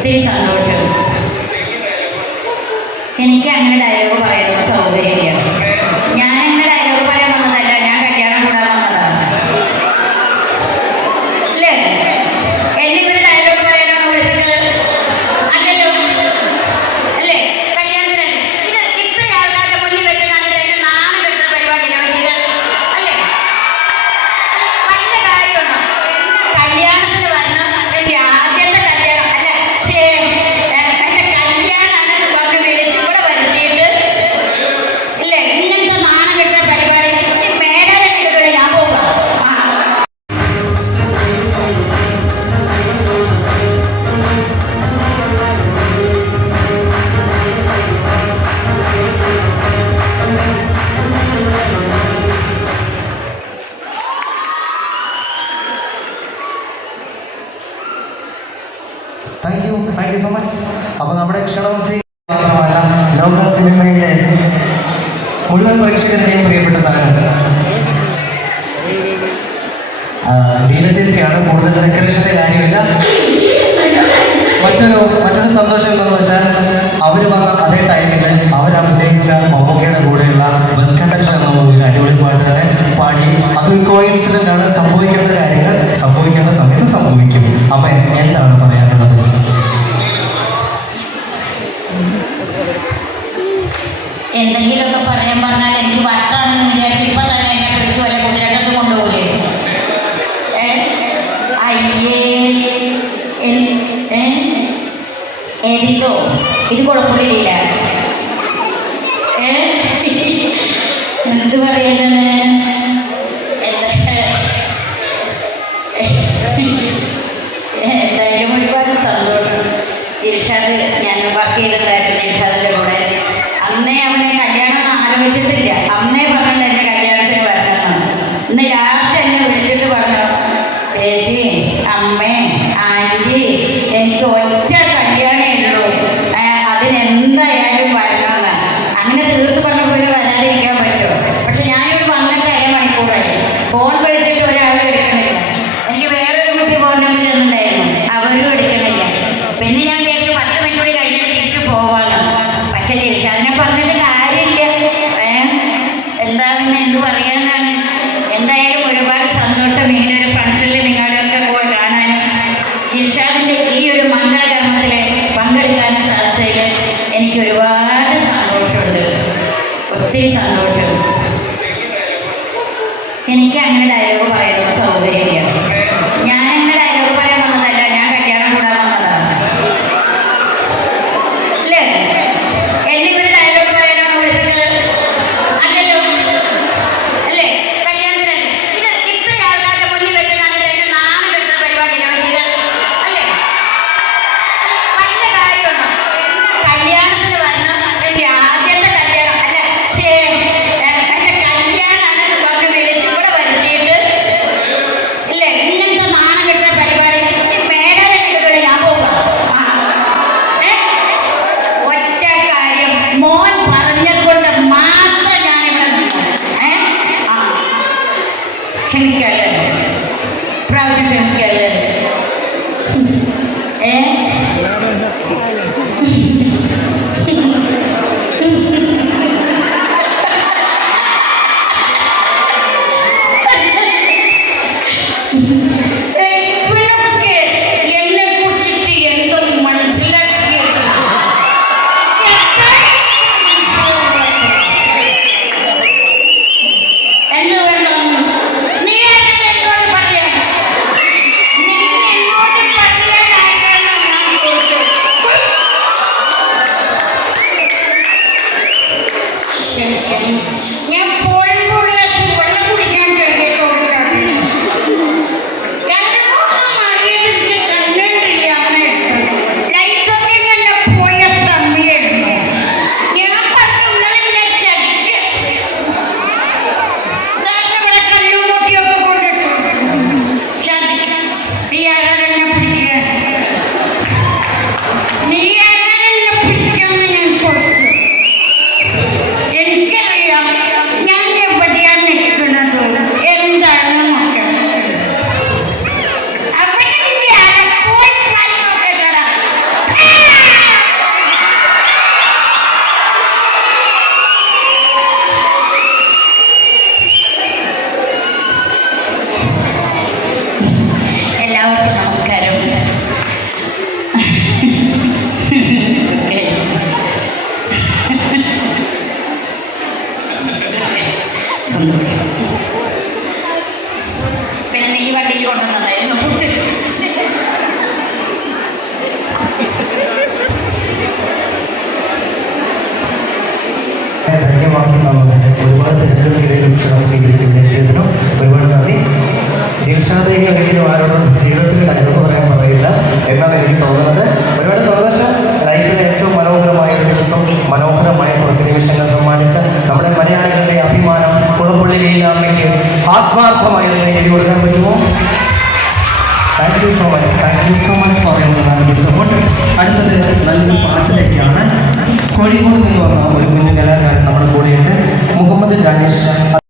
ഒത്തിരി സന്തോഷം. എനിക്ക് അങ്ങനെ ഡയലോഗ് പറയുന്ന സൗകര്യമില്ല. ഞാൻ അങ്ങനെ ഡയലോഗ് പറയാൻ വന്നതല്ല, ഞാൻ കല്യാണം കൂടാൻ വന്നതാണ്. അല്ലേ? എന്നെ ഒരു ഡയലോഗ് പറയാനാണ് വിളിച്ചത് അല്ലല്ലോ, അല്ലേ? കല്യാണത്തിന് ഇത് ഇത്ര ആൾക്കാരുടെ മുന്നിൽ വെച്ച് കണ്ടിട്ട് എന്നെ നാണം കെട്ടുന്ന പരിപാടിയാണ് ചെയ്തത്, അല്ലേ? വല്ല കാര്യമുണ്ടോ? കല്യാണത്തിന് വന്ന എൻ്റെ ആദ്യത്തെ കല്യാണം അല്ല, എൻ്റെ കല്യാണമാണ് പറഞ്ഞ് വിളിച്ചുകൂടെ വരുത്തിയിട്ട് ഇല്ലേ ഇങ്ങനത്തെ നാണം കെട്ടുന്ന പരിപാടി മേലെ കിട്ടുകയാണ്. ഞാൻ പോവുക. Thank you so much. അപ്പോൾ നമ്മുടെ ക്ഷണം മാത്രമല്ല, ലോക സിനിമയിലെ മുഴുവൻ പ്രേക്ഷകരുടെയും പ്രിയപ്പെട്ട താരം ലീലചേച്ചിയാണ്. കൂടുതൽ ഡെക്കറേഷന്റെ കാര്യമില്ല. മറ്റൊരു സന്തോഷം എന്താണെന്ന് വെച്ചാൽ അവർ വന്ന അതേ ടൈമിൽ അവർ അഭിനയിച്ച മമ്മൂക്കയുടെ കൂടെയുള്ള ബസ് കണ്ടക്ടർ എന്ന മൂവിയിൽ അടിപൊളി പാട്ട് തന്നെ പാടി. അതൊരു കോയിൻസിഡന്റ് ആണ്. സംഭവിക്കേണ്ട കാര്യങ്ങൾ സംഭവിക്കേണ്ട സമയത്ത് സംഭവിക്കും. അപ്പൊ എന്താണ് പറയാനുള്ളത്? എന്തെങ്കിലുമൊക്കെ പറയാൻ പറഞ്ഞാൽ എനിക്ക് വട്ടാണെന്ന് വിചാരിച്ച് ഇപ്പം തന്നെ എന്നെ പിടിച്ചു വല്ല കുതിരട്ടത്തും കൊണ്ടുപോകൂലേ? അയ്യേ എന്തോ ഇത് കുഴപ്പമില്ല. എന്ത് പറയുന്നത്? എന്തായാലും ഒരുപാട് സന്തോഷം. ഇർഷാദ് ഞാൻ വർക്ക് ചെയ്തിട്ടുണ്ടായിരുന്നു ഇർഷാദിൻ്റെ കൂടെ. അന്നേ അവനെ കല്യാണം ആലോചിച്ചിട്ടില്ല. അന്നേ പറഞ്ഞിട്ട് എൻ്റെ കല്യാണത്തിന് വരണമെന്ന്. ഇന്ന് ലാസ്റ്റ് എന്നെ വിളിച്ചിട്ട് പറഞ്ഞു, ചേച്ചി, അമ്മേ, ആൻറ്റി, എനിക്ക് ഒറ്റ കല്യാണമേ ഉള്ളൂ, അതിനെന്തായാലും വരണമെന്ന്. അങ്ങനെ തീർത്ത് പറഞ്ഞ പോലെ വരാതിരിക്കാൻ പറ്റുമോ? പക്ഷെ ഞാനിവിടെ വന്നിട്ട് അരമണിക്കൂറായി. ഫോൺ വിളിച്ചിട്ട് ഒരാളും എടുക്കണില്ല. എനിക്ക് വേറൊരു കുട്ടി ഫോൺ നമ്പർ തന്നിട്ടുണ്ടായിരുന്നു, അവരും എടുക്കണില്ല. പിന്നെ ഞാൻ വിചാരിച്ചു 10 മിനിറ്റ് കൂടി കഴിഞ്ഞിട്ട് തിരിച്ച് പോവാണ്. പക്ഷെ അതിനെ പറഞ്ഞിട്ട് കാര്യമില്ല. എന്താ പിന്നെ എന്ത് പറയാനാണ്? എന്തായാലും ഒരുപാട് ധന്യമാക്കി തന്നതിന് ഒരുപാട് തിരക്കുകൾക്കിടയിലും ക്ഷണം സ്വീകരിച്ച് ഇവിടെ എത്തിയതിനും ഒരുപാട് നന്ദി. ജിൽഷാദേക്ക് ഒരിക്കലും ആരോടും ജീവിതത്തിൽ ഡയലോഗ് പറയാൻ പറയില്ല എന്നാണ് എനിക്ക് തോന്നുന്നത്. ഒരുപാട് സന്തോഷം. ലൈഫിലെ ഏറ്റവും മനോഹരമായ ഒരു ദിവസം, മനോഹരമായ കുറച്ച് നിമിഷങ്ങൾ സമ്മാനിച്ച നമ്മുടെ മലയാളികളുടെ അഭിമാനം കുളപ്പള്ളി ലീലാമ്മയ്ക്ക് ആത്മാർത്ഥമായ ഒരു കൈയടി കൊടുക്കാൻ പറ്റുമോ? Thank you so much for your valuable support. അടുത്തത് നല്ലൊരു പാട്ടിലേക്കാണ്. കോഴിക്കോട് നിന്ന് വന്ന ഒരു കുഞ്ഞു കലാകാരൻ നമ്മുടെ